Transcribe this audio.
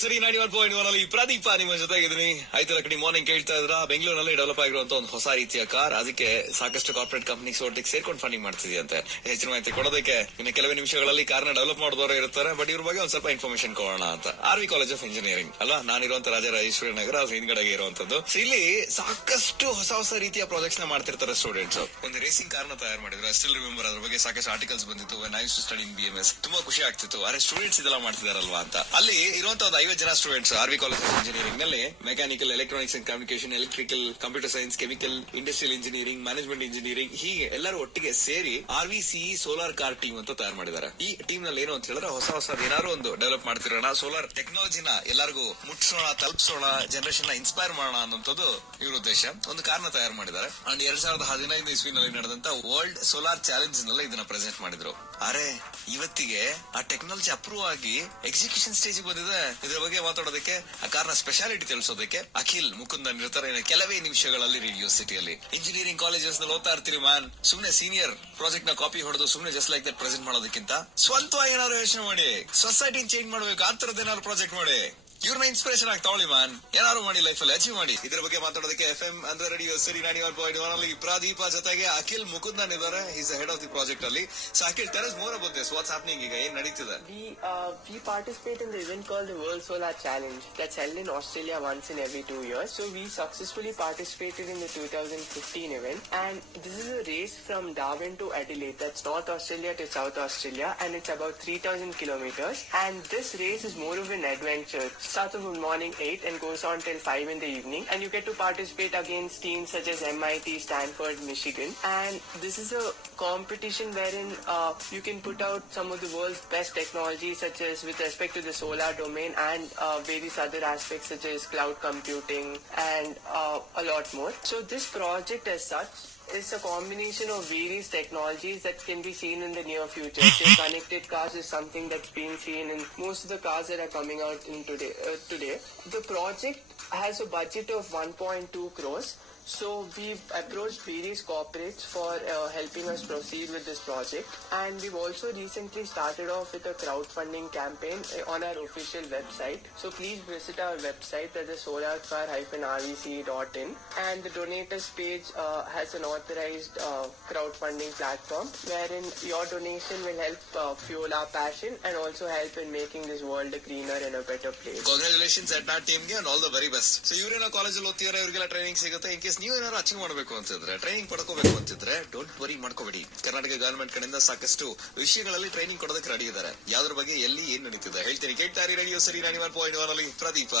ಸರಿ 91.1 ಅಲ್ಲಿ ಪ್ರದೀಪ ನಿಮ್ಮ ಜೊತೆಗಿದ್ದೀನಿ. ಆಯ್ತಲ್ಲ ಕಡೆ ಮಾರ್ನಿಂಗ್ ಕೇಳ್ತಾ ಇದ್ರ ಬೆಂಗಳೂರಿನಲ್ಲಿ ಡೆವಲಪ್ ಆಗಿರುವಂತ ಒಂದು ಹೊಸ ರೀತಿಯ ಕಾರ್, ಅದಕ್ಕೆ ಸಾಕಷ್ಟು ಕಾರ್ಪೊರೇಟ್ ಕಂಪನೀಸ್ ಒಟ್ಟಿಗೆ ಸೇರ್ಕೊಂಡು ಫಂಡಿಂಗ್ ಮಾಡ್ತಿದೆಯಂತೆ. ಹೆಚ್ಚಿನ ಮಾಹಿತಿ ಕೊಡೋದಕ್ಕೆ ಇನ್ನು ಕೆಲವೇ ನಿಮಿಷಗಳಲ್ಲಿ ಕಾರ್ನ ಡೆವಲಪ್ ಮಾಡಿದವರು ಇರ್ತಾರೆ. ಬಟ್ ಇವ್ರ ಬಗ್ಗೆ ಒಂದ್ ಸ್ವಲ್ಪ ಇನ್ಫಾರ್ಮೇಶನ್ ಕೊಡೋಣ ಅಂತ. RV ಕಾಲೇಜ್ ಆಫ್ ಇಂಜಿನಿಯರಿಂಗ್ ಅಲ್ವಾ, ನಾನಿರುವಂತ ರಾಜರಾಜೇಶ್ವರಿ ನಗರ ಹಿಂದ್ಗಡೆಗೆ ಇರುವಂತದ್ದು. ಇಲ್ಲಿ ಸಾಕಷ್ಟು ಹೊಸ ಹೊಸ ರೀತಿಯ ಪ್ರಾಜೆಕ್ಟ್ಸ್ ನ ಮಾಡ್ತಿರ್ತಾರೆ ಸ್ಟೂಡೆಂಟ್ಸ್. ಒಂದು ರೇಸಿಂಗ್ ಕಾರ್ ನ ತಯಾರು ಮಾಡಿದ್ರು. ಸ್ಟಿಲ್ ರಿಮೆಂಬರ್ ಅದ್ರ ಬಗ್ಗೆ ಸಾಕಷ್ಟು ಆರ್ಟಿಕಲ್ಸ್ ಬಂದಿತ್ತು. Nice study in BMS. ತುಂಬಾ ಖುಷಿ ಆಗ್ತಿತ್ತು, ಅರೆ ಸ್ಟೂಡೆಂಟ್ಸ್ ಇದೆಲ್ಲ ಮಾಡ್ತಿದಾರಲ್ವಾ ಅಂತ. ಅಲ್ಲಿ ಇರುವಂತ ಒಂದು 50 ಜನ students RV college of engineering ನಲ್ಲಿ mechanical, electronics and communication, electrical, computer science, chemical, industrial engineering, management engineering, ಹೀಗೆ ಎಲ್ಲರೂ ಒಟ್ಟಿಗೆ ಸೇರಿ RVCE ಸೋಲಾರ್ ಕಾರ್ ಟೀಮ್ ಅಂತ ತಯಾರು ಮಾಡಿದ್ದಾರೆ. ಈ ಟೀಮ್ ನಲ್ಲಿ ಏನು ಅಂತ ಹೇಳಿದ್ರೆ ಹೊಸ ಏನಾದ್ರು ಒಂದು ಡೆವಲಪ್ ಮಾಡ್ತಿರೋಣ, ಸೋಲಾರ್ ಟೆಕ್ನಾಲಜಿನ ಎಲ್ಲರಿಗೂ ಮುಟ್ಟಿಸೋಣ, ತಲುಪಿಸೋಣ, ಜನರೇಷನ್ ನ ಇನ್ಸ್ಪೈರ್ ಮಾಡೋಣ ಅನ್ನೋದು ಇವ್ರ ಉದ್ದೇಶ. ಒಂದು ಕಾರ್ನ ತಯಾರು ಮಾಡಿದ್ದಾರೆ. ಅಂಡ್ 2015 ಇಸ್ವಿನಲ್ಲಿ ನಡೆದಂತ ವರ್ಲ್ಡ್ ಸೋಲಾರ್ ಚಾಲೆಂಜ್ ನಲ್ಲಿ ಇದನ್ನ ಪ್ರೆಸೆಂಟ್ ಮಾಡಿದ್ರು. ಅರೆ ಇವತ್ತಿಗೆ ಆ ಟೆಕ್ನಾಲಜಿ ಅಪ್ರೂವ್ ಆಗಿ ಎಕ್ಸಿಕ್ಯೂಷನ್ ಸ್ಟೇಜ್ ಬಂದಿದೆ. ಇದ್ರ ಬಗ್ಗೆ ಮಾತಾಡೋದಕ್ಕೆ, ಆ ಕಾರ್ನ ಸ್ಪೆಷಾಲಿಟಿ ತಿಳಿಸೋದಕ್ಕೆ ಅಖಿಲ್ ಮುಕುಂದನ್ ಇರ್ತಾರೆ ಕೆಲವೇ ನಿಮಿಷಗಳಲ್ಲಿ ರೇಡಿಯೋ ಸಿಟಿಯಲ್ಲಿ. ಇಂಜಿನಿಯರಿಂಗ್ ಕಾಲೇಜಸ್ ನಲ್ಲಿ ಓದ್ತಾ ಇರ್ತೀರಿ ಮ್ಯಾನ್, ಸುಮ್ನೆ ಸೀನಿಯರ್ ಪ್ರಾಜೆಕ್ಟ್ ನ ಕಾಪಿ ಹೊಡೆದು ಸುಮ್ನೆ ಜಸ್ಟ್ ಲೈಕ್ ದಟ್ ಪ್ರೆಸೆಂಟ್ ಮಾಡೋದಕ್ಕಿಂತ ಸ್ವಂತವಾಗಿ ಏನಾದ್ರು ಯೋಚನೆ ಮಾಡಿ, ಸೊಸೈಟಿ ಚೇಂಜ್ ಮಾಡ್ಬೇಕು, ಆ ತರದ್ ಏನಾದ್ರು ಪ್ರಾಜೆಕ್ಟ್ ಮಾಡಿ. ಇವ್ರನ್ನ ಇನ್ಸ್ಪಿರೇಷನ್ ಆಗಿ ತಗೊಳ್ಳಿ ಮ್ಯಾನ್, ಏನಾದ್ರು ಮಾಡಿ ಲೈಫ್ ಅಲ್ಲಿ ಅಚೀವ್ ಮಾಡಿ. ಇದ್ರ ಬಗ್ಗೆ ಮಾತಾಡೋದಕ್ಕೆ FM ಅಂದ್ರೆ ರೇಡಿಯೋ ಸರಿ 91.1 ಅಲ್ಲಿ ಪ್ರದೀಪ ಜೊತೆಗೆ ಅಖಿಲ್ ಮುಕುಂದನ್ ಇದ್ದಾರೆ. Is head of the project ಅಲ್ಲಿ. So Akhil, tell us more about this. What's happening ಈಗ, ಏನ್ ನಡೀತಿದೆ? We participate in the event called the World Solar Challenge that's held in Australia once in every 2 years. So we successfully participated in the 2015 event, and this is a race from Darwin to Adelaide, that's North Australia to South Australia, and it's about 3,000 kilometers. And this race is more of an adventure. Starts from morning 8 and goes on till 5 in the evening, and you get to participate against teams such as MIT, Stanford, Michigan. And this is a competition wherein you can put out some of the world's best technology, such as with respect to the solar domain, and various other aspects such as cloud computing and a lot more. So this project as such is a combination of various technologies that can be seen in the near future. Say connected cars is something that's been seen in most of the cars that are coming out in today. The project has a budget of 1.2 crores. So we've approached various corporates for helping us proceed with this project, and we've also recently started off with a crowdfunding campaign on our official website. So please visit our website, that is solarcar-rvce.in, and the donators page has an authorized crowdfunding platform wherein your donation will help fuel our passion and also help in making this world a greener and a better place. Congratulations at that team and all the very best. So ಇವರೇನೋ ಕಾಲೇಜಲ್ಲಿ ಓದ್ತಿದ್ದಾರೆ, ಇವರಿಗೆಲ್ಲ training ಸಿಗುತ್ತೆ. In case ನೀವೇನಾದ್ರು achieve ಮಾಡಬೇಕು ಅಂತಿದ್ರೆ, training ಪಡ್ಕೋಬೇಕು ಅಂತಿದ್ರೆ, don't worry, ಮಾಡ್ಕೋಬೇಡಿ. Karnataka government ಕಡೆಯಿಂದ ಸಾಕಷ್ಟು ವಿಷಯಗಳಲ್ಲಿ ಟ್ರೈನಿಂಗ್ ಕೊಡೋದಕ್ಕೆ ರೆಡಿ ಇದ್ದಾರೆ. ಯಾವ್ದ್ರ ಬಗ್ಗೆ ಎಲ್ಲಿ ಏನ್ ನಡೀತಿದೆ ಹೇಳ್ತೀನಿ. ಕೇಳ್ತಾ ಇರಿ ರೇಡಿಯೋ ಸರಿ 91.1 ಅಲ್ಲಿ ಪ್ರದೀಪ.